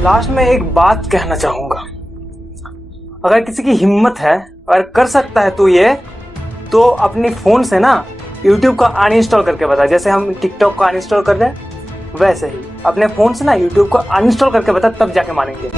Last में एक बात कहना चाहूंगा, अगर किसी की हिम्मत है और कर सकता है तो अपनी फोन से ना यूट्यूब का अनइंस्टॉल करके बता। जैसे हम टिकटॉक का अनइंस्टॉल कर दें, वैसे ही अपने फोन से ना यूट्यूब को अनइंस्टॉल करके बता, तब जाके मानेंगे।